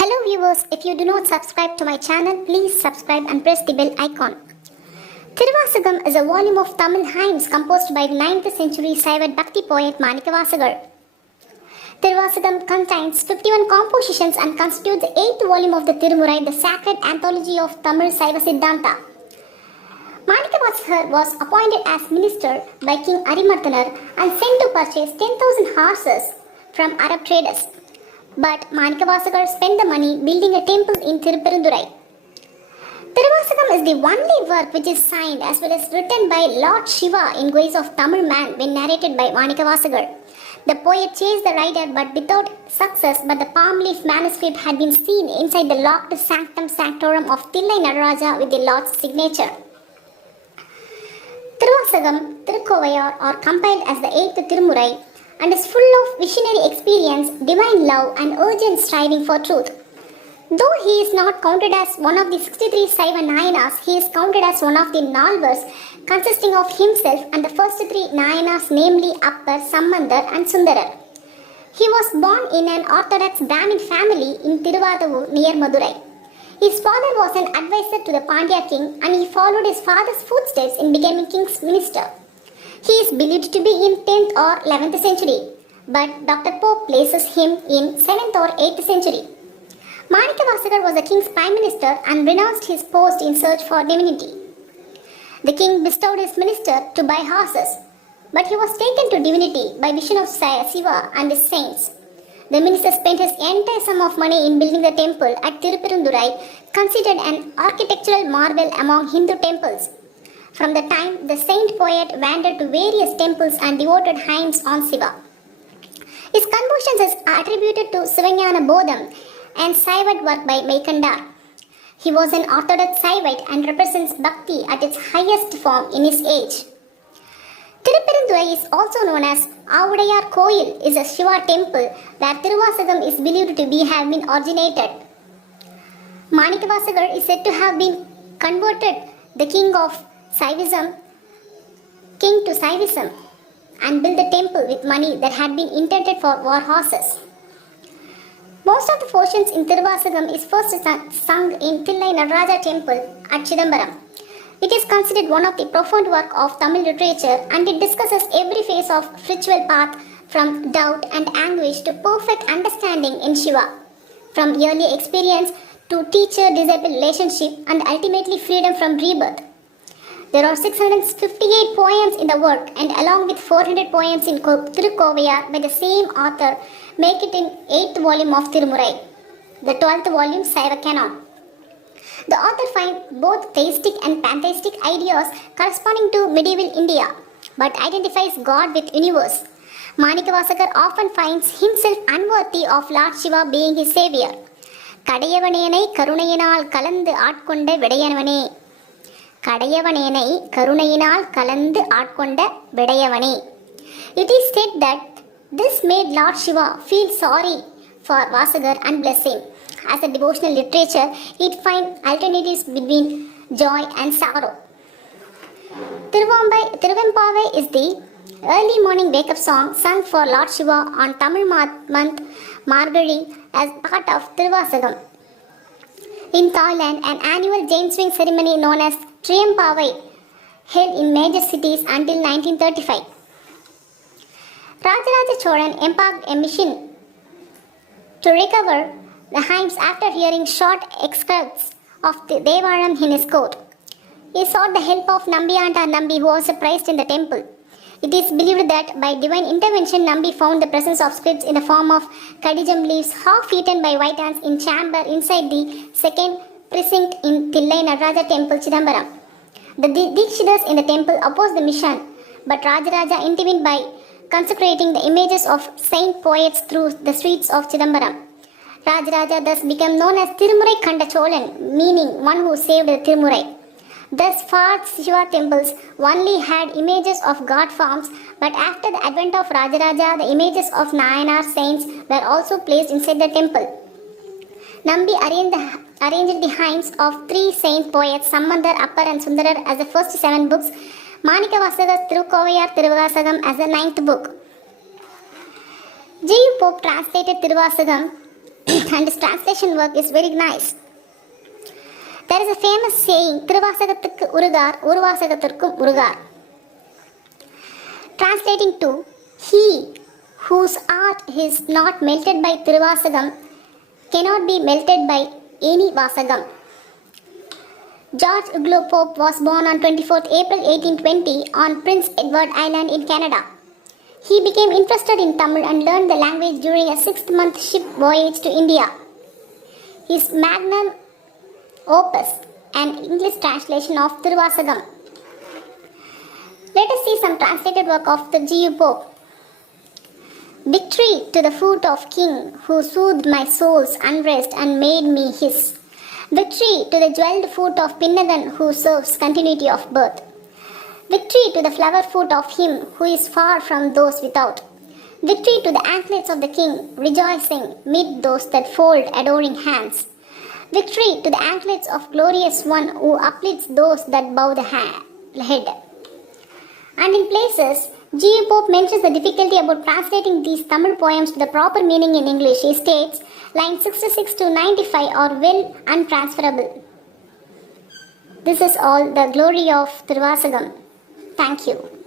Hello viewers, if you do not subscribe to my channel, please subscribe and press the bell icon. Thiruvasagam is a volume of Tamil hymns composed by the 9th century shaivite bhakti poet Manikkavasagar. Thiruvasagam contains 51 compositions and constitutes the 8th volume of the Tirumurai, the sacred anthology of Tamil Saiva Siddhanta. Manikkavasagar was appointed as minister by King Arimarthanar and sent to purchase 10,000 horses from Arab traders. But Manikkavasagar spent the money building a temple in Tiruperindurai. Thiruvasagam is the only work which is signed as well as written by Lord Siva in guise of Tamil man when narrated by Manikkavasagar. The poet chased the rider but without success, but the palm leaf manuscript had been seen inside the locked sanctum sanctorum of Thillai Nataraja with the Lord's signature. Thiruvasagam, Tirukkovayar are compiled as the 8th Tirumurai and is full of visionary experience, divine love and urgent striving for truth. Though he is not counted as one of the 63 Saiva Nayanas, he is counted as one of the Nalvars, consisting of himself and the first three Nayanas, namely Appar, Sambandar and Sundarar. He was born in an orthodox Brahmin family in Tiruvadavu near Madurai. His father was an advisor to the Pandya king and he followed his father's footsteps in becoming king's minister. He is believed to be in 10th or 11th century, but Dr. Pope places him in 7th or 8th century. Manikkavasagar was the king's prime minister and renounced his post in search for divinity. The king bestowed his minister to buy horses, but he was taken to divinity by vision of Siva and his saints. The minister spent his entire sum of money in building the temple at Tiruperindurai, considered an architectural marvel among Hindu temples. From the time, the saint poet wandered to various temples and devoted hymns on Siva. His compositions is attributed to Sivanyana Bodham and Saivite work by Meikandar. He was an orthodox Saivite and represents bhakti at its highest form in his age. Tiruperindurai is also known as Avudayar Koil, is a Shiva temple where Thiruvasagam is believed to have been originated. Manikkavasagar is said to have been converted the king to Saivism and built the temple with money that had been intended for war horses. Most of the portions in Thiruvasagam is first sung in Thillai Nataraja Temple at Chidambaram. It is considered one of the profound work of Tamil literature and it discusses every phase of spiritual path from doubt and anguish to perfect understanding in Shiva, from early experience to teacher-disciple relationship and ultimately freedom from rebirth. There are 658 poems in the work and along with 400 poems in Tirukkovayar by the same author make it in 8th volume of Tirumurai, the 12th volume Saiva Canon. The author finds both theistic and pantheistic ideas corresponding to medieval India, but identifies God with universe. Manikkavasagar often finds himself unworthy of Lord Shiva being his savior. கடையவனேனை கருணையினால் கலந்து ஆட்கொண்ட விடையவனே கடையவனேனை கருணையினால் கலந்து ஆட்கொண்ட விடையவனே. It is said that this made Lord Shiva feel sorry for Vasagar and bless him. As a devotional literature, it finds alternatives between joy and sorrow. Thiruvempavai is the early morning wake-up song sung for Lord Shiva on Tamil month Margazhi as part of Thiruvasagam. In Thailand, an annual Jain swing ceremony known as Thiruvempavai held in major cities until 1935. Nataraja Temple embarked a mission to recover the hymns after hearing short excerpts of the Devaram in his court. He sought the help of Nambiyanta Nambi, who was praised in the temple. It is believed that by divine intervention, Nambi found the presence of scripts in the form of kadijam leaves half eaten by white ants in chamber inside the second precinct in Thillai Nataraja Temple, Chidambaram. The Dikshitas in the temple opposed the mission, but Rajaraja intervened by consecrating the images of saint poets through the streets of Chidambaram. Rajaraja thus became known as Tirumurai Kanda Cholan, meaning one who saved the Tirumurai. Thus far, Shiva temples only had images of god forms, but after the advent of Rajaraja, the images of Nayanar saints were also placed inside the temple. Nambi arranged the hymns of three saint poets, Sambandar, Appar and Sundarar as the first 7 books, Manikkavasagar, Tirukkovayar, Thiruvasagam as the 9th book. J. U. Pope translated Thiruvasagam and his translation work is very nice. There is a famous saying, Thiruvasagathukku urugar, Uruvasagathurkkum urugar. Translating to, he whose art is not melted by Thiruvasagam cannot be melted by any Vasagam. George Uglo Pope was born on 24th April 1820 on Prince Edward Island in Canada. He became interested in Tamil and learned the language during a 6-month ship voyage to India. His magnum opus, an English translation of Thiruvasagam. Let us see some translated work of the G.U. Pope. Victory to the foot of King who soothed my soul's unrest and made me his. Victory to the jewelled foot of Pinnagan who serves continuity of birth. Victory to the flower foot of him who is far from those without. Victory to the anklets of the King, rejoicing mid those that fold adoring hands. Victory to the anklets of glorious one who uplifts those that bow the head. And in places, G.U. Pope mentions the difficulty about translating these Tamil poems to the proper meaning in English. He states, lines 66 to 95 are well untransferable. This is all the glory of Thiruvasagam. Thank you.